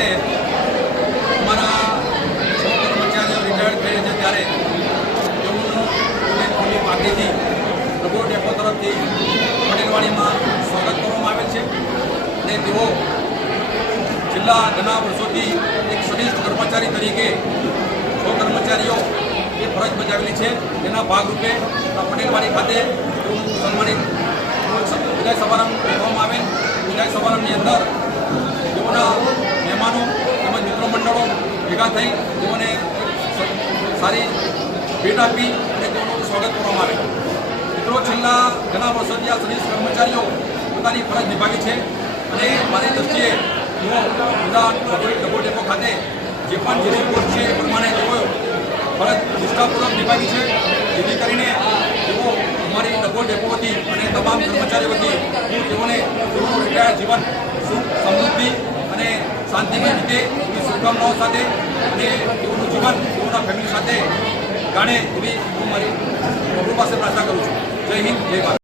ખાતે અમારા સૌ કર્મચારીઓ રિટાયર્ડ થયેલ છે ત્યારે તેઓનું ખુલ્લી પાર્ટીથી પ્રભુ ડેપો તરફથી પટેલવાડીમાં સ્વાગત કરવામાં આવેલ છે. અને તેઓ છેલ્લા ઘણા વર્ષોથી એક શ્રેષ્ઠ કર્મચારી તરીકે સૌ કર્મચારીઓ એ ફરજ બજાવેલી છે. તેના ભાગરૂપે પટેલવાડી ખાતે સન્માનિત વિદાય સમારંભ કરવામાં આવેલ. વિદાય સમારંભની અંદર તેઓના મહેમાનો તેમજ મિત્ર મંડળો ભેગા થઈ તેઓને સારી ભેટ આપી અને તેઓનું સ્વાગત કરવામાં આવે. મિત્રો, છેલ્લા ઘણા વર્ષોથી આ સર્વિસ કર્મચારીઓ પોતાની ફરજ નિભાવી છે અને મારી દ્રષ્ટિએ તેઓ ડેપો ખાતે જે પણ જે રિપોર્ટ છે એ પ્રમાણે તેઓ ફરજ નિષ્ઠાપૂર્વક નિભાવી છે. જેથી કરીને તેઓ અમારી ડબો ડેપો વતી અને તમામ કર્મચારીઓ વતી તેઓને તેઓનું રિટાયર જીવન, સુખ સમૃદ્ધિ અને શાંતિમય રીતે શુભકામનાઓ સાથે અને તેઓનું જીવન તેઓના ફેમિલી સાથે જાણે એવી હું મારી પ્રભુ પાસે પ્રાર્થના કરું છું. જય હિન્દ, જય ભારત.